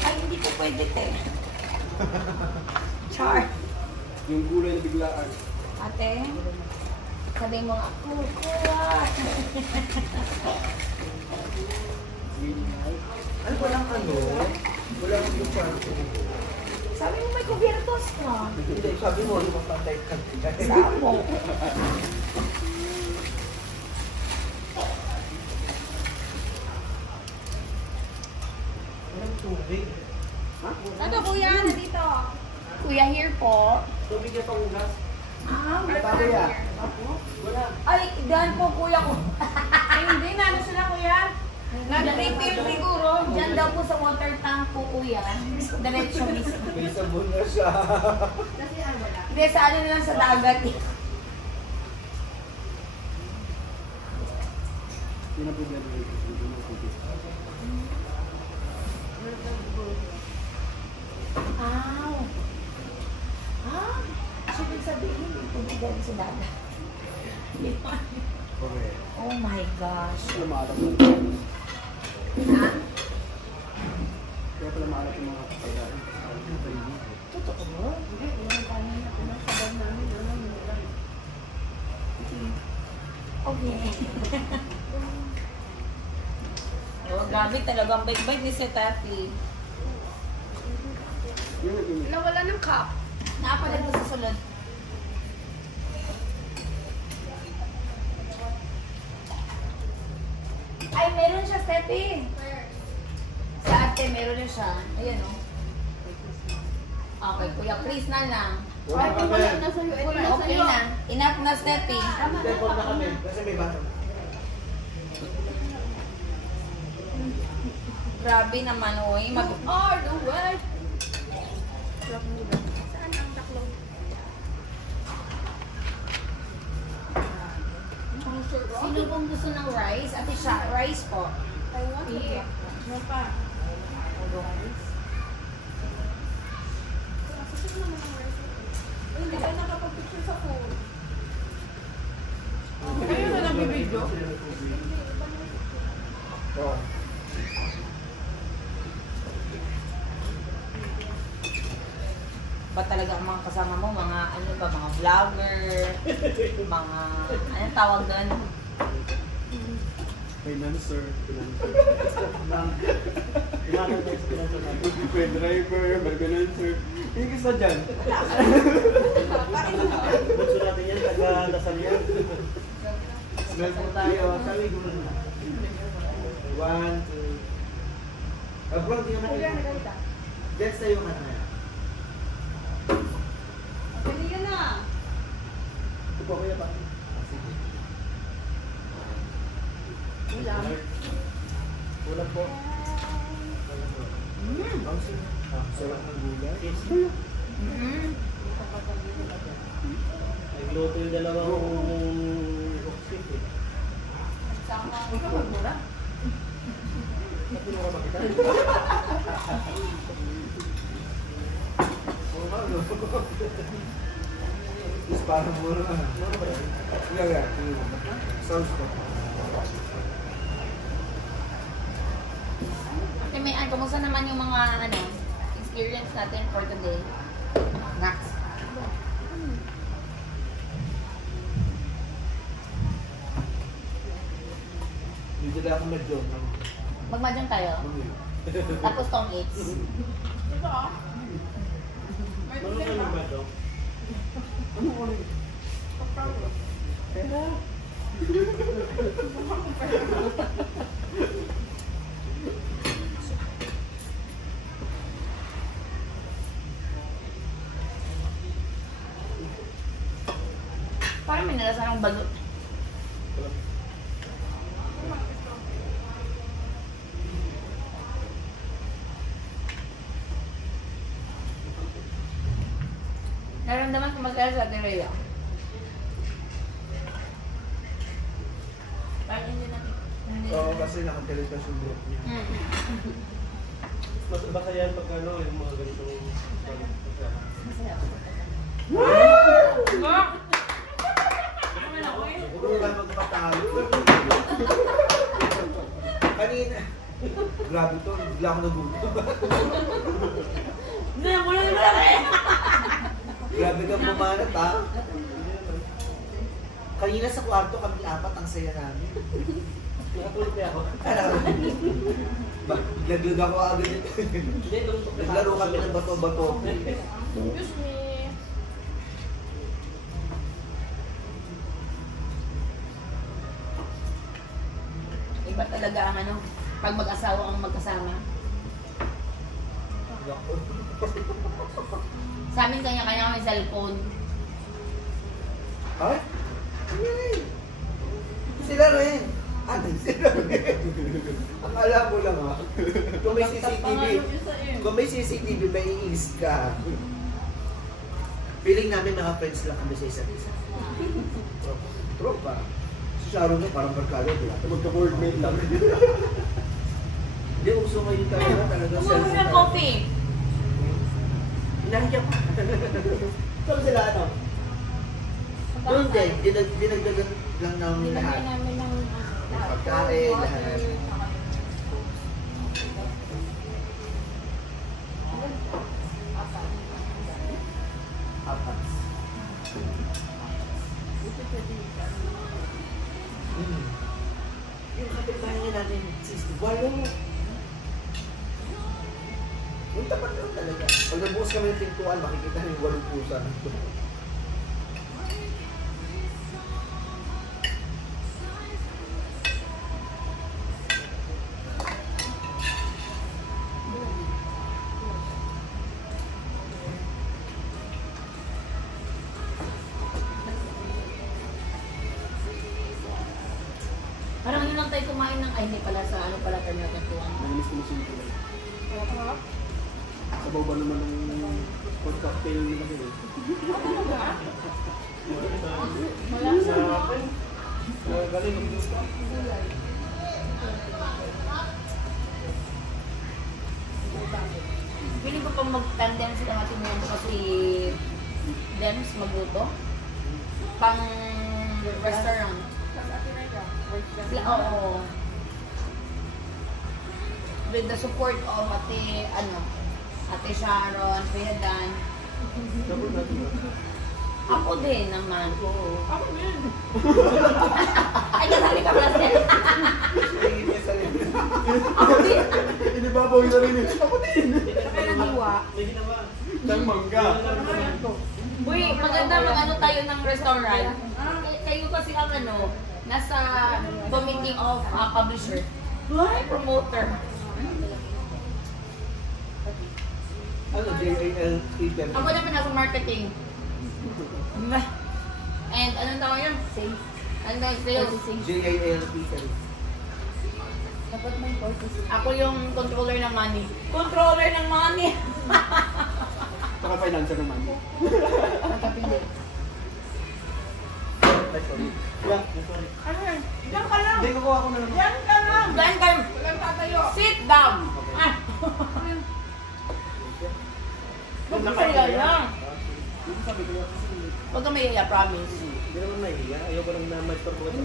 Ay, hindi ko pwede, te. Char. Yung gulay na biglaan. Ate, sabihin mo nga, kukuha. Ano walang ano? Walang yung parto. Sabi mo may kubiertos ka. Hindi, sabi mo, lumapatay ka. Sabi mo. Walang tubig. Ha? Ano, kuya? Nandito. Kuya, here po. Tubig na pangunas. Ah, Ay, pa kuya. Wala. Ay, dyan po, kuya ko. Ay, hindi na. Ano sila, kuya? Nag-refill siguro. Dyan daw po sa water tank po, kuya. Diretso mismo. May sabon na siya. Kasi ano wala. Hindi, sa ano na lang sa dagat. Hindi na pwede ano ito. Hindi na pwede. Ow! Ah! Sabi sabihin, tubig daw sa dagat. Correct. Oh my gosh. Kaya maalat na. Ha? Kaya pala maalat yung mga pagkain. Totoo mo? Hindi, walang kanin na pinasabaw namin. Ano, wala. Okay. Oh, grabe talagang bait-bait ni si Tati. Nawala ng cup. Nakapalag mo sa sulod. Ay, meron siya, Steffi. Sa ate, meron na siya. Ayan, o. Okay, Kuya Chris na lang. Ay, kung wala na sa'yo, ito na Okay sa'yo. na. Enough na, Steffi. Teleport na kami. Kasi may bata. Grabe naman, oy. Oh, the way. Saan ang taklong? Sino pong gusto ng rice? Ate siya, rice po. I want it. Ano pa? Hindi ka nakapag-picture sa phone. Kayo na nag-video? Oo. Ba talaga ang mga kasama mo? Mga ano ba? Mga vlogger? Mga, anong tawag doon? Financer. Pen driver, financer. Yung isa dyan. Gusto natin yan, taga-dasal yan. Smell po tayo. Sabi, gulo na. 1, 2. Abang, di naman. Gets tayo yung ano yan. Pwede ka na. Ito po kuya pa. Sige. Ulam. Ulam po. Sarap ng gulay. Nagluto yung dalawang oxy eh. Ikaw magmura? Ba't di mo ka makita? Oo nga, no? Is parang mura na. Nga. Sounds ko. Ate Mayan, kumusta naman yung mga ano, experience natin for today? Next. Hindi na ako medyo. Magmadyan tayo. Tapos tong eats. Ito ah. May problema. Ano ko rin? Pera. Parang may nalasan ng balut. Naramdaman ko masaya sa Ate Rhea. Parang hindi natin. Oo, kasi nakakalitas yung buhok niya. Mas baka yan pag ano, yung mga ganitong... Masaya. Huwag ka magpatalo. Grabe to, bigla ako nagutom. Hindi, mula na malaki. Grabe kang bumanat ha. Kanina sa kwarto kami apat ang saya namin. Nakatulog kaya ako. Naglag ako agad nito. Hindi, tumutok na Naglaro kami ng bato-bato. Excuse me. Iba talaga ang ano, pag mag-asawa ang magkasama. Sa amin kanya-kanya kami cellphone. Ay? Sila rin. Ano sila rin? Akala mo lang ha. Kung may CCTV, kung may CCTV, may iis ka. Feeling namin mga friends lang kami sa isa't isa. Tropa. Si Sharon nga parang barkado, di ba? Magka-coordinate lang. Hindi, uso ngayon talaga. Talaga Kumuha selfie ng tayo. coffee. Inahiya pa. Saan sila ano? Doon din, dinagdagan lang ng lahat. namin ng Pagkain, lahat. Apat. Yung kapitbahay nga natin, sis, walo. Yung tapat lang talaga. Pag nagbukas kami ng pintuan, makikita niyo yung walong pusa. Parang yun lang tayo kumain ng, ay hindi pala sa ano pala tayo natutuan. Naminis ko na sila ko lang. Sabaw ba naman ng hot cocktail nila kayo? Wala sa akin. Galing mag-juice ka. Piling ko pang mag-tandem sila matinihan kasi Dems magluto. Pang restaurant. Sila, oo. With the support of Ate Sharon, Kuya Dan. Dapat natin ba? Ako din naman. Ako din. Ay, kasali ka pala siya. Hingin niya sa libre. Ako din. Inibabaw yung sarili. Ako din! Kaya nag-iwa. May ginawa. Siyang mangga. Uy, maganda mag-ano tayo ng restaurant. Kayo kasi ang nasa committee of publisher. Why? Promoter. Ano, JAL Twitter? Ako naman nasa marketing. And anong tawag yun? Sales. Ano sales? JAL Twitter. Dapat may purpose. Ako yung controller ng money. Controller ng money! Saka financer naman. Magkapindi. Ay, sorry. Yeah, sorry. Ano yan? Diyan ka lang. Hindi, kukuha ko na lang. Diyan ka lang. Diyan kayo. Walang tatayo. Sit down! Ah! Huwag ka kaya lang. Yung sabi ko nga kasi, Huwag ka mahiya, promise. hindi naman mahiya. Ayoko lang na ma-store ko ito.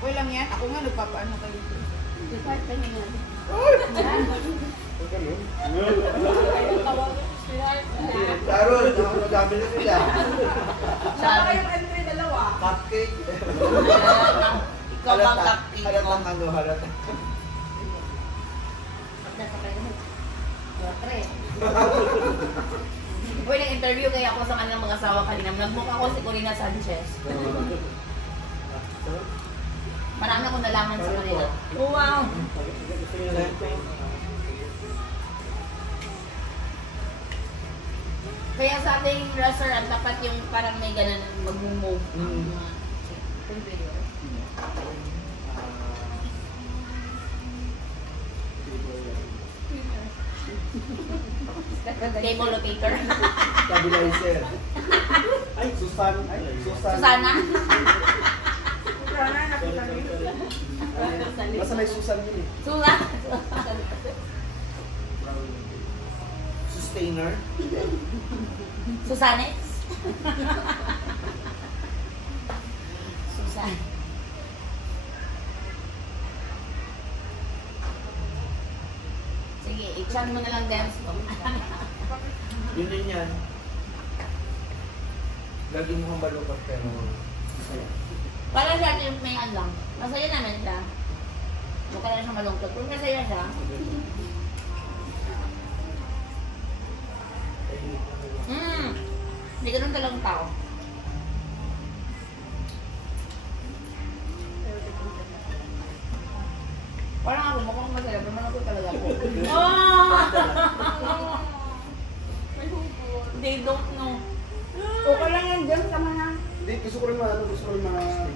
Okay lang yan. Ako nga nagpapaano kayo. Start ka niya. Huwag ganun. Sharon, nakakadami na sila. Sama kayong entry dalawa. Cupcake. Ikaw bang cupcake mo? Halatang ano, halatang. Uy, nag-interview kaya ako sa kanilang mga asawa kanina. Nagmukha ko si Corina Sanchez. Marami akong nalaman sa kanila. Oh, wow! Gusto niyo na ito. Kaya sa ating restaurant, dapat yung parang may ganun mag-move. Table rotator. Stabilizer. Ay, Susan. Ay, Susan. Susana. Sana nakita niyo. Basta may Susan yun eh. Sula. Sustainer. Susanex. Susan. Sige, i-chan mo na lang dance mo. Yun din yan. Lagi mo kang balukat pero masaya. Para sa atin may lang. Masaya naman siya. Mukha na siya malungkot. Kung masaya siya, hindi ganun talagang tao. Parang ako, mukhang masaya, pero malungkot talaga ako. They don't know. Okay lang yan dyan sa mga. Hindi, gusto ko rin gusto ko rin Malaman.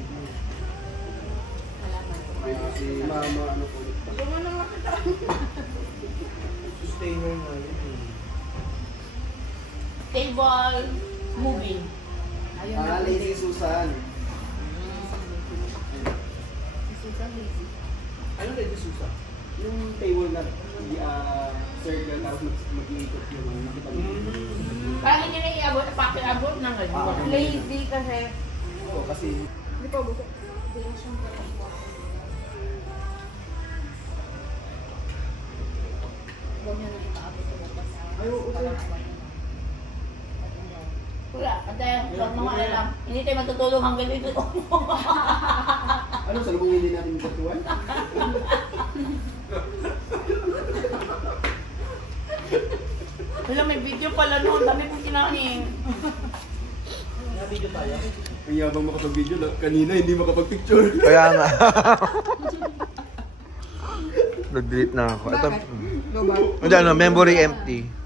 si mama, ano po. Gusto mo nang makita. Sustainer nga yun. Table moving. Ayun Ah, na. Lazy Susan. Susan Lazy. Ano Lady Susa? Yung table na, circle, tapos mag-iikot yung nakita mo. Parang hindi na iabot, pakiabot ng gano'n. Lazy kasi. Oo, kasi Hindi pa buko. Hindi na siyang huwag niya nang itaabot sa labas. ay, oo, Wala, ate, huwag mo alam. Hindi tayo matutulog hanggang dito. ano, sa lubong hindi natin katuan? Wala, may video pala noon. Dami kong kinain. Nabidyo tayo. Ang yabang makapag-video, kanina hindi makapag-picture. Kaya nga. Nag-delete na ako. Ito, Bakit? Lobat? hindi ano, memory empty.